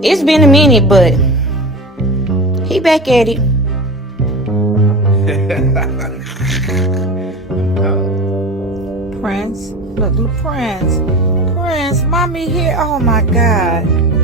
It's been a minute, but he back at it. Prince, look, Prince, mommy here. Oh my God.